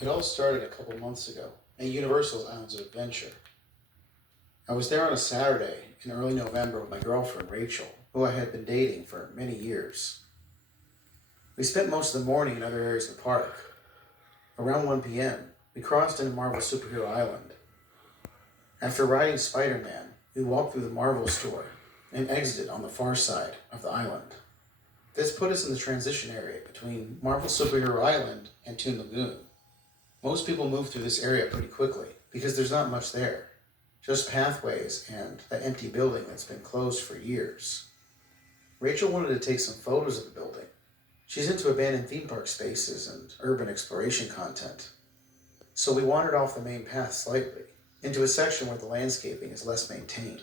It all started a couple months ago at Universal's Islands of Adventure. I was there on a Saturday in early November with my girlfriend Rachel, who I had been dating for many years. We spent most of the morning in other areas of the park. Around 1 p.m., we crossed into Marvel Superhero Island. After riding Spider-Man, we walked through the Marvel store and exited on the far side of the island. This put us in the transition area between Marvel Superhero Island and Toon Lagoon. Most people move through this area pretty quickly because there's not much there, just pathways and that empty building that's been closed for years. Rachel wanted to take some photos of the building. She's into abandoned theme park spaces and urban exploration content. So we wandered off the main path slightly, into a section where the landscaping is less maintained.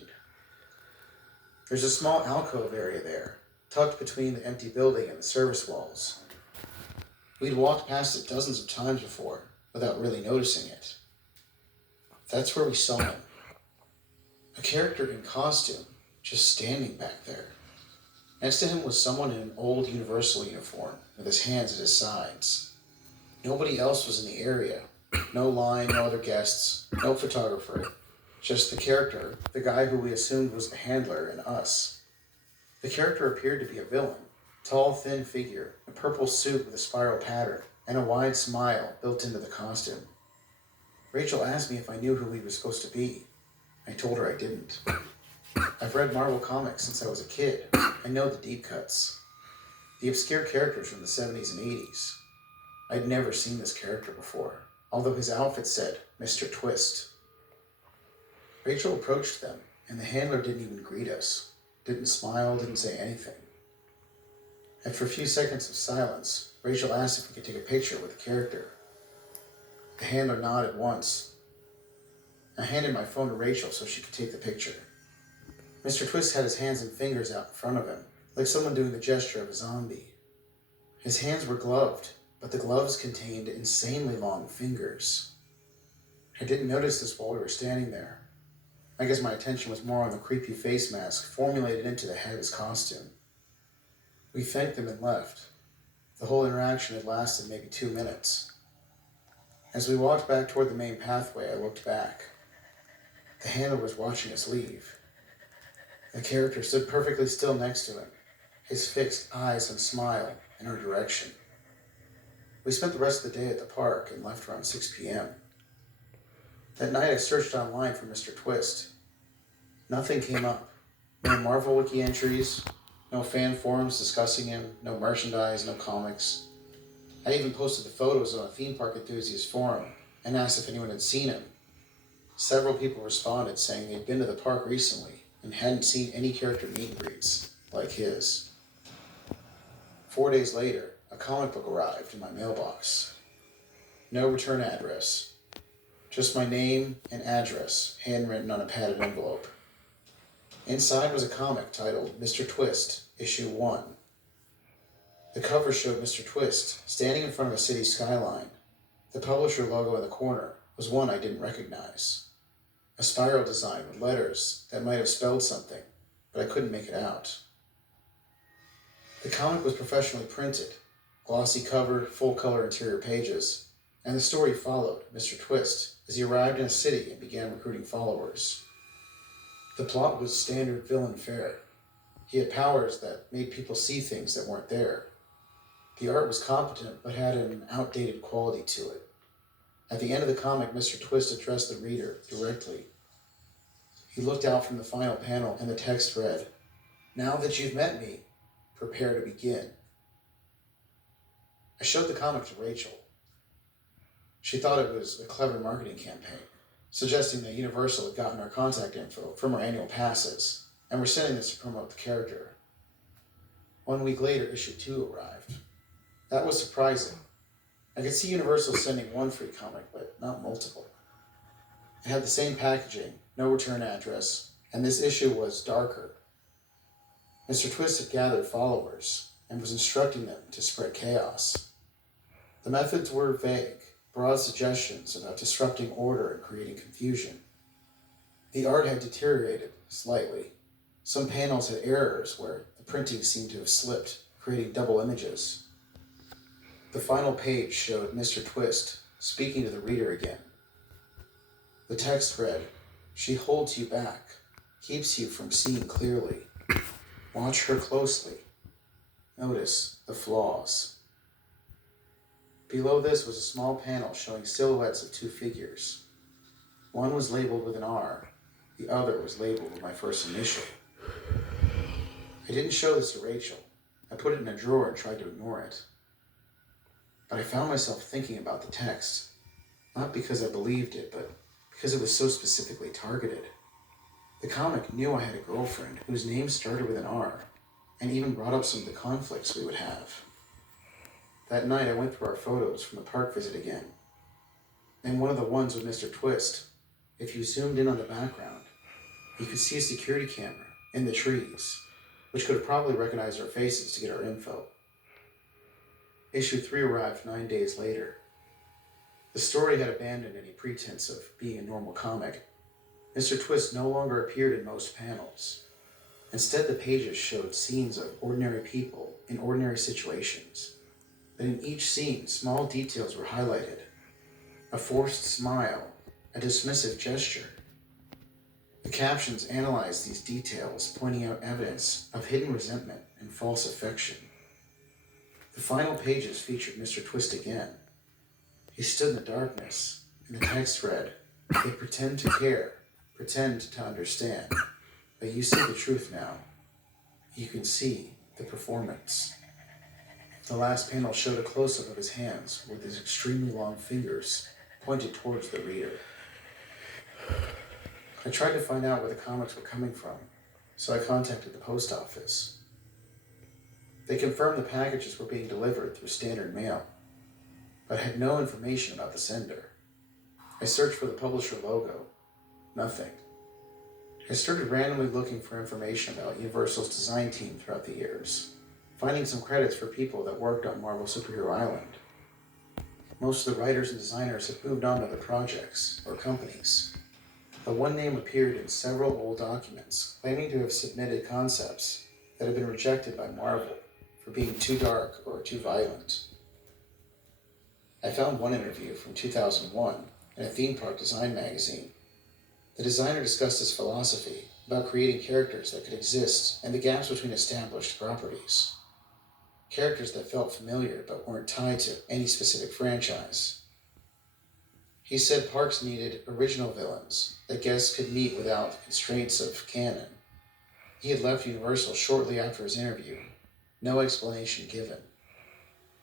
There's a small alcove area there, tucked between the empty building and the service walls. We'd walked past it dozens of times before, without really noticing it. That's where we saw him. A character in costume, just standing back there. Next to him was someone in an old Universal uniform, with his hands at his sides. Nobody else was in the area. No line, no other guests, no photographer. Just the character, the guy who we assumed was the handler, and us. The character appeared to be a villain. Tall, thin figure, a purple suit with a spiral pattern, and a wide smile built into the costume. Rachel asked me if I knew who he was supposed to be. I told her I didn't. I've read Marvel comics since I was a kid. I know the deep cuts. The obscure characters from the 70s and 80s. I'd never seen this character before, although his outfit said Mr. Twist. Rachel approached them, and the handler didn't even greet us. Didn't smile, didn't say anything. After a few seconds of silence, Rachel asked if we could take a picture with the character. The handler nodded once. I handed my phone to Rachel so she could take the picture. Mr. Twist had his hands and fingers out in front of him, like someone doing the gesture of a zombie. His hands were gloved, but the gloves contained insanely long fingers. I didn't notice this while we were standing there. I guess my attention was more on the creepy face mask formulated into the head of his costume. We thanked them and left. The whole interaction had lasted maybe 2 minutes. As we walked back toward the main pathway, I looked back. The handler was watching us leave. The character stood perfectly still next to him, his fixed eyes and smile in our direction. We spent the rest of the day at the park and left around 6 p.m. That night I searched online for Mr. Twist. Nothing came up. No Marvel Wiki entries, no fan forums discussing him, no merchandise, no comics. I even posted the photos on a theme park enthusiast forum and asked if anyone had seen him. Several people responded saying they'd been to the park recently and hadn't seen any character meet and greets like his. 4 days later, a comic book arrived in my mailbox. No return address. Just my name and address, handwritten on a padded envelope. Inside was a comic titled Mr. Twist, Issue 1. The cover showed Mr. Twist standing in front of a city skyline. The publisher logo in the corner was one I didn't recognize. A spiral design with letters that might have spelled something, but I couldn't make it out. The comic was professionally printed, glossy cover, full-color interior pages, and the story followed Mr. Twist as he arrived in a city and began recruiting followers. The plot was standard villain fare. He had powers that made people see things that weren't there. The art was competent, but had an outdated quality to it. At the end of the comic, Mr. Twist addressed the reader directly. He looked out from the final panel, and the text read, "Now that you've met me, prepare to begin." I showed the comic to Rachel. She thought it was a clever marketing campaign, suggesting that Universal had gotten our contact info from our annual passes, and were sending this to promote the character. 1 week later, issue 2 arrived. That was surprising. I could see Universal sending one free comic, but not multiple. It had the same packaging, no return address, and this issue was darker. Mr. Twist had gathered followers and was instructing them to spread chaos. The methods were vague, broad suggestions about disrupting order and creating confusion. The art had deteriorated slightly. Some panels had errors where the printing seemed to have slipped, creating double images. The final page showed Mr. Twist speaking to the reader again. The text read, "She holds you back, keeps you from seeing clearly. Watch her closely. Notice the flaws." Below this was a small panel showing silhouettes of two figures. One was labeled with an R, the other was labeled with my first initial. I didn't show this to Rachel. I put it in a drawer and tried to ignore it. But I found myself thinking about the text, not because I believed it, but because it was so specifically targeted. The comic knew I had a girlfriend whose name started with an R, and even brought up some of the conflicts we would have. That night I went through our photos from the park visit again, and one of the ones with Mr. Twist, if you zoomed in on the background, you could see a security camera in the trees, which could have probably recognized our faces to get our info. Issue 3 arrived 9 days later. The story had abandoned any pretense of being a normal comic. Mr. Twist no longer appeared in most panels. Instead, the pages showed scenes of ordinary people in ordinary situations. But in each scene, small details were highlighted. A forced smile, a dismissive gesture. The captions analyzed these details, pointing out evidence of hidden resentment and false affection. The final pages featured Mr. Twist again. He stood in the darkness, and the text read, "They pretend to care, pretend to understand, but you see the truth now. You can see the performance." The last panel showed a close-up of his hands with his extremely long fingers pointed towards the reader. I tried to find out where the comics were coming from, so I contacted the post office. They confirmed the packages were being delivered through standard mail, but had no information about the sender. I searched for the publisher logo. Nothing. I started randomly looking for information about Universal's design team throughout the years, finding some credits for people that worked on Marvel Superhero Island. Most of the writers and designers had moved on to other projects or companies, but one name appeared in several old documents claiming to have submitted concepts that had been rejected by Marvel for being too dark or too violent. I found one interview from 2001 in a theme park design magazine. The designer discussed his philosophy about creating characters that could exist and the gaps between established properties. Characters that felt familiar but weren't tied to any specific franchise. He said parks needed original villains that guests could meet without the constraints of canon. He had left Universal shortly after his interview. No explanation given.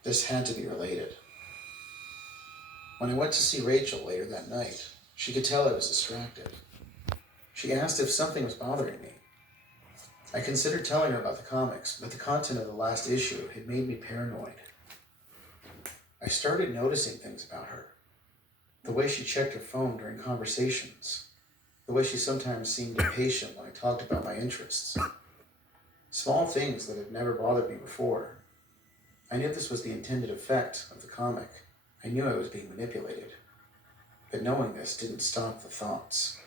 This had to be related. When I went to see Rachel later that night, she could tell I was distracted. She asked if something was bothering me. I considered telling her about the comics, but the content of the last issue had made me paranoid. I started noticing things about her. The way she checked her phone during conversations. The way she sometimes seemed impatient when I talked about my interests. Small things that had never bothered me before. I knew this was the intended effect of the comic. I knew I was being manipulated. But knowing this didn't stop the thoughts.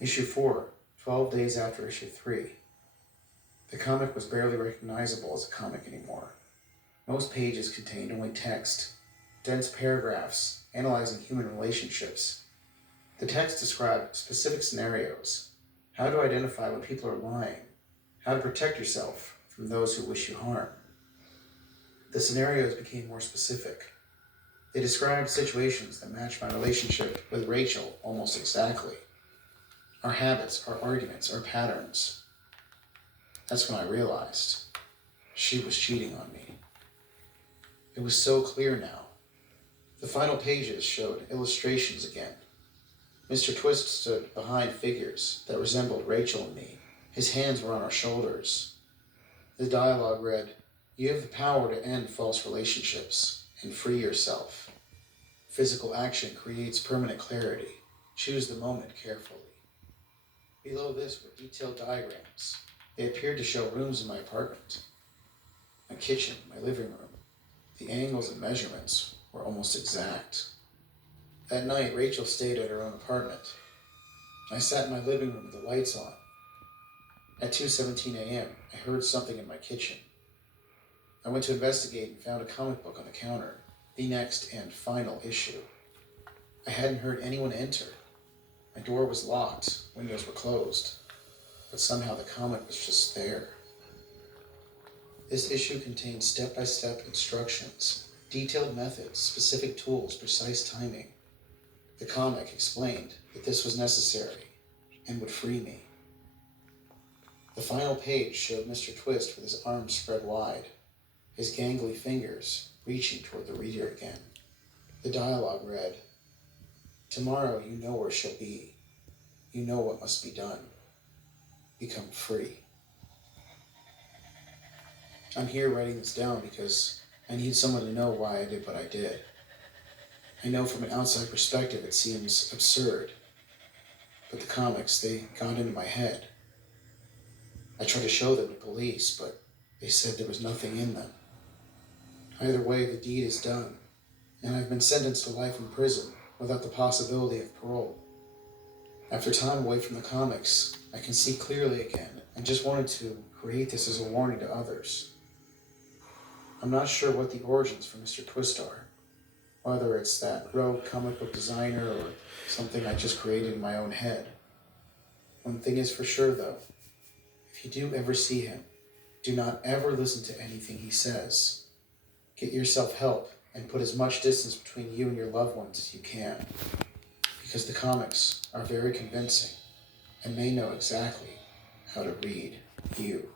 Issue 4, 12 days after issue 3. The comic was barely recognizable as a comic anymore. Most pages contained only text, dense paragraphs analyzing human relationships. The text described specific scenarios, how to identify when people are lying, how to protect yourself from those who wish you harm. The scenarios became more specific. They described situations that matched my relationship with Rachel almost exactly. Our habits, our arguments, our patterns. That's when I realized she was cheating on me. It was so clear now. The final pages showed illustrations again. Mr. Twist stood behind figures that resembled Rachel and me. His hands were on our shoulders. The dialogue read, "You have the power to end false relationships and free yourself. Physical action creates permanent clarity. Choose the moment carefully." Below this were detailed diagrams. They appeared to show rooms in my apartment. My kitchen, my living room. The angles and measurements were almost exact. That night, Rachel stayed at her own apartment. I sat in my living room with the lights on. At 2:17 a.m., I heard something in my kitchen. I went to investigate and found a comic book on the counter, the next and final issue. I hadn't heard anyone enter. My door was locked, windows were closed, but somehow the comic was just there. This issue contained step-by-step instructions, detailed methods, specific tools, precise timing. The comic explained that this was necessary and would free me. The final page showed Mr. Twist with his arms spread wide, his gangly fingers reaching toward the reader again. The dialogue read, "Tomorrow you know where she'll be. You know what must be done. Become free." I'm here writing this down because I need someone to know why I did what I did. I know from an outside perspective it seems absurd, but the comics, they got into my head. I tried to show them to police, but they said there was nothing in them. Either way, the deed is done, and I've been sentenced to life in prison without the possibility of parole. After time away from the comics, I can see clearly again, and just wanted to create this as a warning to others. I'm not sure what the origins for Mr. Twist are, whether it's that rogue comic book designer or something I just created in my own head. One thing is for sure though, if you do ever see him, do not ever listen to anything he says. Get yourself help and put as much distance between you and your loved ones as you can, because the comics are very convincing and they know exactly how to read you.